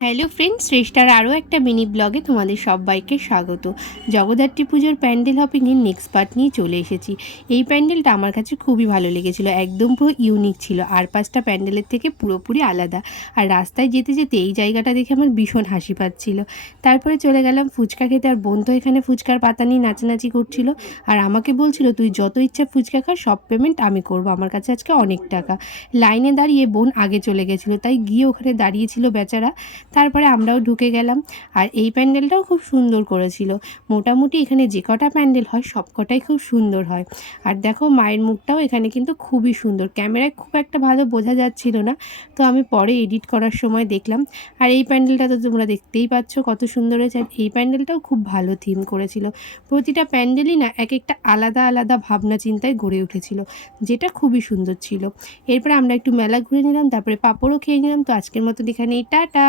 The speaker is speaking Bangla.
হ্যালো ফ্রেন্ডস, শ্রেষ্ঠার আরও একটা মিনি ব্লগে তোমাদের সবাইকে স্বাগত। জগদ্ধাত্রী পুজোর প্যান্ডেল হপিংয়ের নেক্সট পার্ট নিয়ে চলে এসেছি। এই প্যান্ডেলটা আমার কাছে খুবই ভালো লেগেছিল, একদম পুরো ইউনিক ছিল, আর পাঁচটা প্যান্ডেলের থেকে পুরোপুরি আলাদা। আর রাস্তায় যেতে যেতে এই জায়গাটা দেখে আমার ভীষণ হাসি পাচ্ছিল। তারপরে চলে গেলাম ফুচকা খেতে, আর বোন তো এখানে ফুচকার পাতা নিয়ে নাচানাচি করছিল, আর আমাকে বলছিল তুই যত ইচ্ছা ফুচকা খা, সব পেমেন্ট আমি করব, আমার কাছে আজকে অনেক টাকা। লাইনে দাঁড়িয়ে বোন আগে চলে গেছিলো, তাই গিয়ে ওখানে দাঁড়িয়েছিল বেচারা। তারপরে আমরাও ঢুকে গেলাম। আর এই প্যান্ডেলটাও খুব সুন্দর করেছিল। মোটামুটি এখানে যে কটা প্যান্ডেল হয় সব কটাই খুব সুন্দর হয়। আর দেখো মায়ের মুখটাও এখানে কিন্তু খুবই সুন্দর, ক্যামেরায় খুব একটা ভালো বোঝা যাচ্ছিল না, তো আমি পরে এডিট করার সময় দেখলাম। আর এই প্যান্ডেলটা তো তোমরা দেখতেই পাচ্ছ কত সুন্দর হয়েছে। আর এই প্যান্ডেলটাও খুব ভালো থিম করেছিল। প্রতিটা প্যান্ডেলই না এক একটা আলাদা আলাদা ভাবনা চিন্তায় গড়ে উঠেছিল, যেটা খুবই সুন্দর ছিল। এরপরে আমরা একটু মেলা ঘুরে নিলাম, তারপরে পাঁপড়ও খেয়ে নিলাম। তো আজকের মতো এখানেই টাটা।